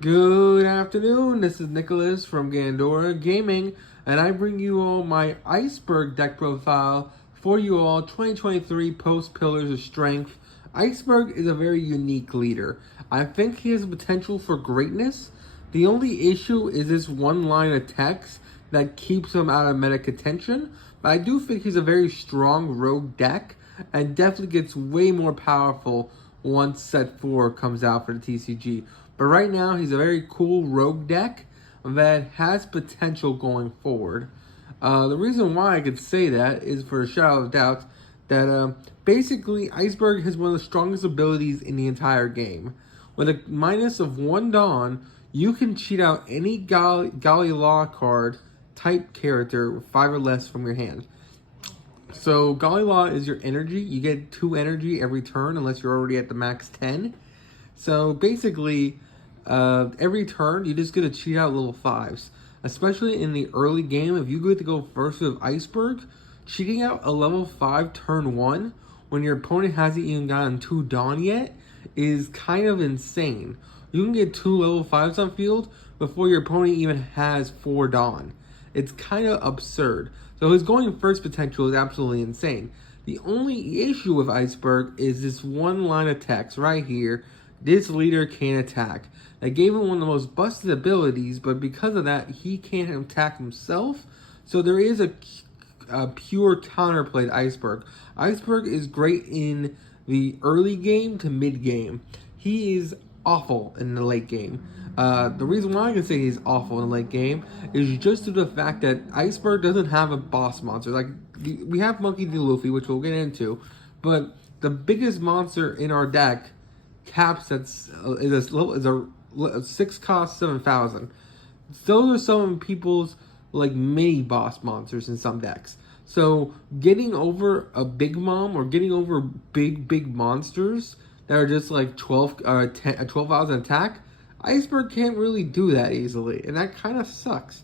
Good afternoon, this is Nicholas from Gandora Gaming, and I bring you all my Iceberg deck profile for you all 2023 post Pillars of Strength. Iceberg is a very unique leader. I think he has potential for greatness. The only issue is this one line of text that keeps him out of meta contention, but I do think he's a very strong rogue deck and definitely gets way more powerful once set 4 comes out for the TCG. But right now, he's a very cool rogue deck that has potential going forward. The reason why I could say that is for a shadow of doubt that basically Iceberg has one of the strongest abilities in the entire game. With a minus of 1 Dawn, you can cheat out any Gali Law card type character with 5 or less from your hand. So Gali Law is your energy. You get 2 energy every turn unless you're already at the max 10. So basically, every turn you just get to cheat out level 5s. Especially in the early game, if you get to go first with Iceberg, cheating out a level 5 turn 1 when your opponent hasn't even gotten 2 Dawn yet is kind of insane. You can get 2 level 5s on field before your opponent even has 4 Dawn. It's kind of absurd. So his going first potential is absolutely insane. The only issue with Iceberg is this one line of text right here. This leader can't attack. That gave him one of the most busted abilities, but because of that, he can't attack himself. So there is a pure counterplay to Iceberg. Iceberg is great in the early game to mid game. He is awful in the late game. The reason why I can say he's awful in the late game is just due to the fact that Iceberg doesn't have a boss monster. Like, we have Monkey D. Luffy, which we'll get into, but the biggest monster in our deck caps is a 6 cost 7,000. Those are some people's like mini boss monsters in some decks. So getting over a big mom or getting over big monsters that are just like 12,000 attack, Iceberg can't really do that easily, and that kind of sucks.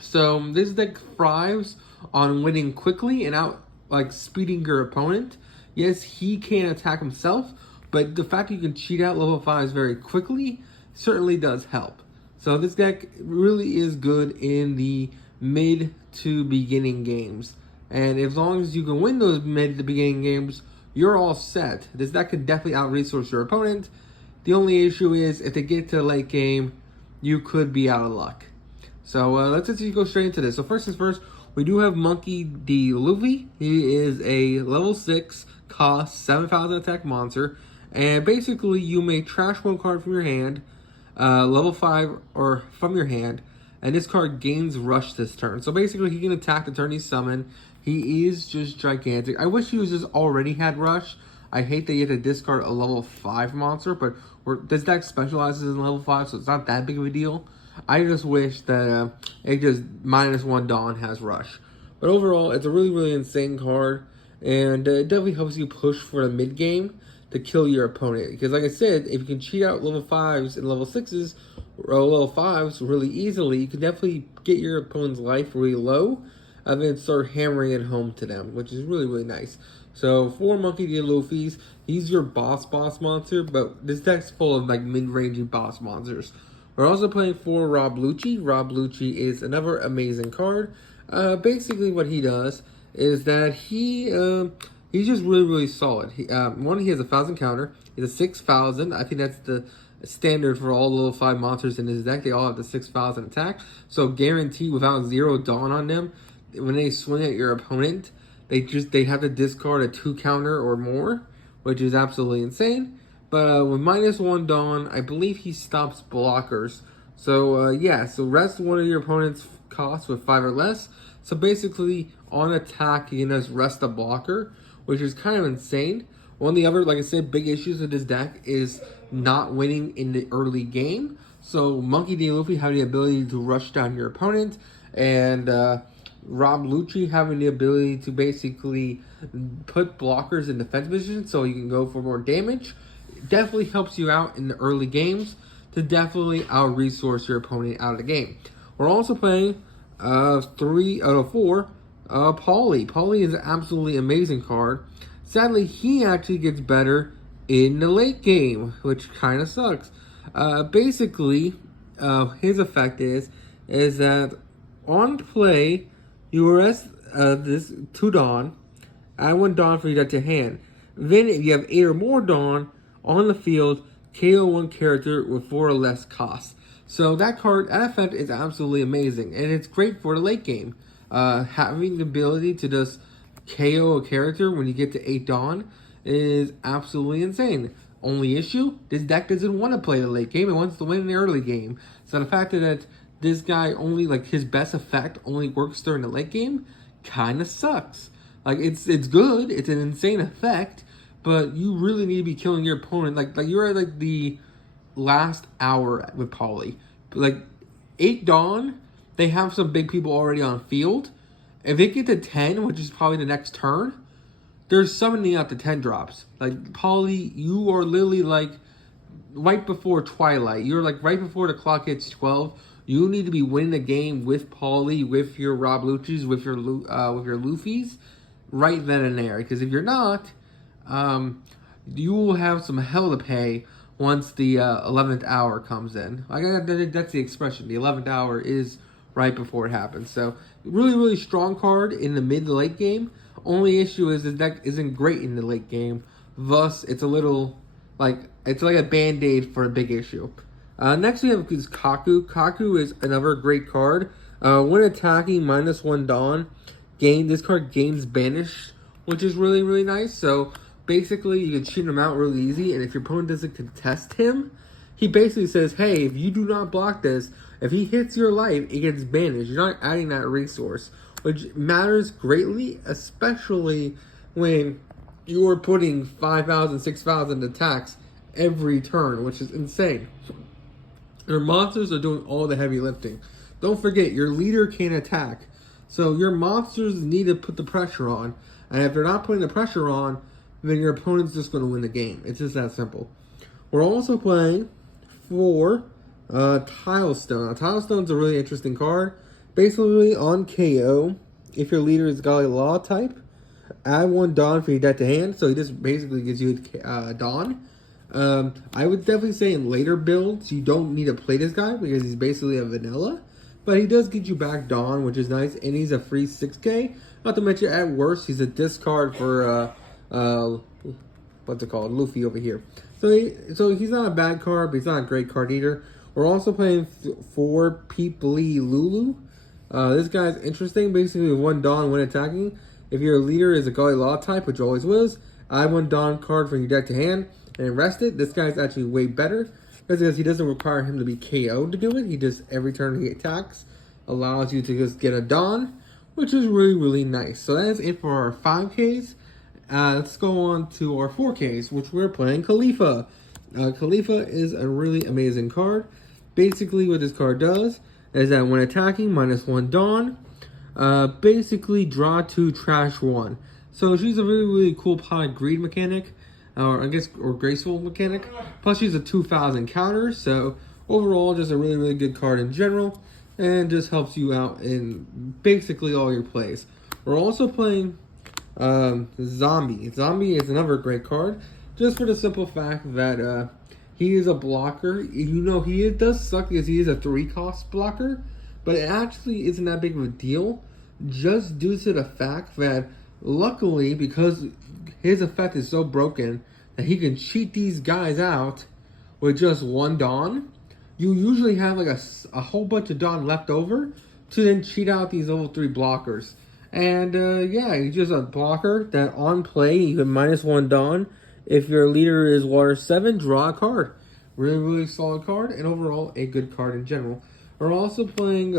So this deck thrives on winning quickly and out like speeding your opponent. Yes, he can't attack himself, but the fact that you can cheat out level 5s very quickly certainly does help. So this deck really is good in the mid to beginning games. And as long as you can win those mid to beginning games, you're all set. This deck can definitely out-resource your opponent. The only issue is if they get to the late game, you could be out of luck. So let's just go straight into this. So first things first, we do have Monkey D. Luffy. He is a level 6 cost 7,000 attack monster. And basically, you may trash one card from your hand, level 5 or from your hand, and this card gains rush this turn. So basically, he can attack the turn he's summoned. He is just gigantic. I wish users already had rush. I hate that you have to discard a level 5 monster, but this deck specializes in level 5, so it's not that big of a deal. I just wish that it just -1 Dawn has rush. But overall, it's a really insane card, and it definitely helps you push for the mid game to kill your opponent. Because like I said, if you can cheat out level 5s and level 6s or level 5s really easily, you can definitely get your opponent's life really low and then start hammering it home to them, which is really nice. So for Monkey D. Luffy's, he's your boss monster, but this deck's full of like mid-rangey boss monsters. We're also playing for Rob Lucci. Rob Lucci is another amazing card. Basically what he does is that he's just really solid. He has a 1,000 counter. He's a 6,000. I think that's the standard for all level 5 monsters in his deck. They all have the 6,000 attack. So guaranteed without 0 Dawn on them, when they swing at your opponent, they have to discard a 2 counter or more, which is absolutely insane. But with -1 Dawn, I believe he stops blockers. So yeah, so rest one of your opponent's costs with 5 or less. So basically, on attack, you can just rest a blocker, which is kind of insane. One of the other, like I said, big issues with this deck is not winning in the early game. So Monkey D. Luffy having the ability to rush down your opponent, and Rob Lucci having the ability to basically put blockers in defense position so you can go for more damage, definitely helps you out in the early games to definitely out-resource your opponent out of the game. We're also playing 3 out of 4 Paulie. Paulie is an absolutely amazing card. Sadly, he actually gets better in the late game, which kind of sucks. Basically, his effect is that on play, you arrest this 2 Dawn, add 1 Dawn for your deck to hand. Then, if you have 8 or more Dawn on the field, KO 1 character with 4 or less costs. So that effect is absolutely amazing, and it's great for the late game. Having the ability to just KO a character when you get to 8 Dawn is absolutely insane. Only issue, this deck doesn't want to play the late game, it wants to win the early game. So the fact that this guy only, like, his best effect only works during the late game kind of sucks. Like, it's good, it's an insane effect, but you really need to be killing your opponent. Like you're at, like, the last hour with Polly. Like, 8 Dawn, they have some big people already on field. If they get to 10, which is probably the next turn, they're summoning out the 10 drops. Like, Polly, you are literally, like, right before twilight. You're, like, right before the clock hits 12. You need to be winning the game with Polly, with your Rob Lucci's, with your Luffy's, right then and there. Because if you're not, you will have some hell to pay once the 11th hour comes in. That's the expression. The 11th hour is right before it happens. So, really, really strong card in the mid to late game. Only issue is the deck isn't great in the late game. Thus, it's a little, like, it's like a band-aid for a big issue. Next we have is Kaku. Kaku is another great card. When attacking, -1 Dawn. This card gains Banish, which is really, really nice. So, basically, you can cheat him out really easy, and if your opponent doesn't contest him, he basically says, hey, if you do not block this, if he hits your life, it gets banished. You're not adding that resource, which matters greatly, especially when you're putting 5,000, 6,000 attacks every turn, which is insane. Your monsters are doing all the heavy lifting. Don't forget, your leader can't attack. So your monsters need to put the pressure on. And if they're not putting the pressure on, then your opponent's just going to win the game. It's just that simple. We're also playing for Tilestone. Tilestone's a really interesting card. Basically, on KO, if your leader is Golly Law type, add 1 Dawn for your deck to hand. So he just basically gives you Dawn. I would definitely say in later builds, you don't need to play this guy because he's basically a vanilla. But he does get you back Dawn, which is nice. And he's a free 6K. Not to mention, at worst, he's a discard for, what's it called? Luffy over here. So he's not a bad card, but he's not a great card either. We're also playing for Peeply Lulu. This guy's interesting. Basically, 1 Dawn when attacking. If your leader is a Golly Law type, which always was, add 1 Dawn card from your deck to hand and rest it. This guy's actually way better because he doesn't require him to be KO'd to do it. He just, every turn he attacks, allows you to just get a Dawn, which is really, really nice. So that is it for our 5Ks. Let's go on to our 4Ks, which we're playing Khalifa. Khalifa is a really amazing card. Basically, what this card does is that when attacking, -1 Dawn, basically draw 2, trash 1. So she's a really, really cool pot of greed mechanic, or graceful mechanic. Plus, she's a 2,000 counter. So overall, just a really, really good card in general, and just helps you out in basically all your plays. We're also playing Zombie. Zombie is another great card, just for the simple fact that he is a blocker. You know, does suck because he is a 3-cost blocker, but it actually isn't that big of a deal, just due to the fact that, luckily, because his effect is so broken that he can cheat these guys out with just 1 Dawn, you usually have like a whole bunch of Dawn left over to then cheat out these level 3 blockers. And yeah, he's just a blocker that on play, you can -1 Dawn. If your leader is Water 7, draw a card. Really, really solid card, and overall, a good card in general. We're also playing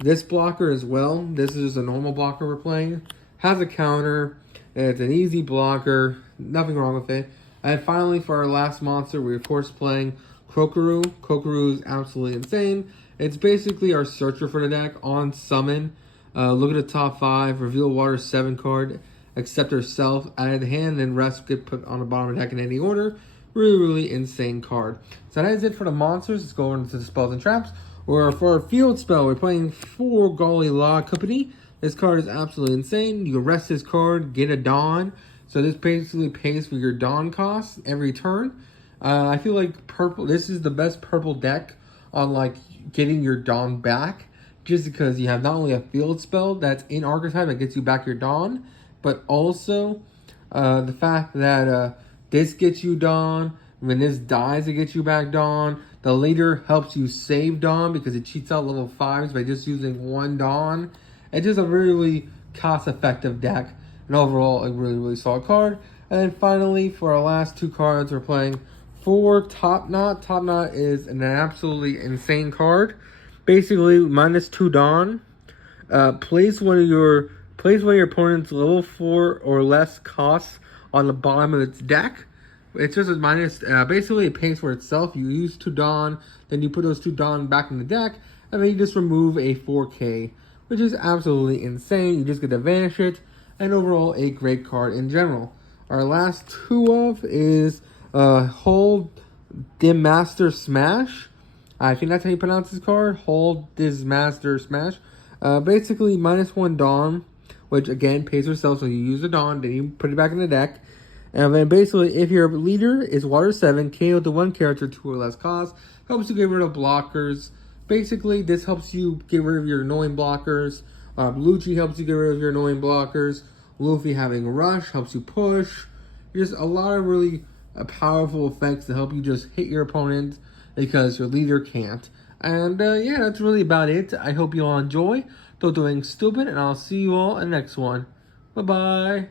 this blocker as well. This is a normal blocker we're playing. Has a counter. It's an easy blocker. Nothing wrong with it. And finally, for our last monster, we're of course playing Krokoroo. Krokoroo is absolutely insane. It's basically our searcher for the deck on summon. Look at the top 5, reveal Water 7 card, accept herself, add hand, and rest get put on the bottom of the deck in any order. Really, really insane card. So that is it for the monsters. Let's go into the spells and traps. Or for our field spell, we're playing for Golly Law Company. This card is absolutely insane. You can rest this card, get a Dawn. So this basically pays for your Dawn costs every turn. I feel like purple. This is the best purple deck on like getting your Dawn back, just because you have not only a field spell that's in archetype that gets you back your Dawn, but also the fact that this gets you Dawn. When this dies, it gets you back Dawn. The leader helps you save Dawn because it cheats out level 5s by just using one Dawn. It's just a really cost-effective deck, and overall a really solid card. And then finally, for our last two cards, we're playing for Top Knot. Top Knot is an absolutely insane card. Basically, -2 Dawn. Place one of your opponent's level 4 or less costs on the bottom of its deck. It's just a minus. Basically, it pays for itself. You use 2 Dawn, then you put those 2 Dawn back in the deck, and then you just remove a 4K, which is absolutely insane. You just get to vanish it, and overall, a great card in general. Our last two of is Hold Dim Master Smash. I think that's how you pronounce this card. Hold this Master Smash. Basically, -1 Dawn, which again pays for itself. So you use the Dawn, then you put it back in the deck. And then basically, if your leader is Water 7, KO to one character 2 or less cost, helps you get rid of blockers. Basically, this helps you get rid of your annoying blockers. Lucci helps you get rid of your annoying blockers. Luffy having Rush helps you push. Just a lot of really powerful effects to help you just hit your opponent because your leader can't. And yeah, that's really about it. I hope you all enjoy. Don't do anything stupid, and I'll see you all in the next one. Bye-bye.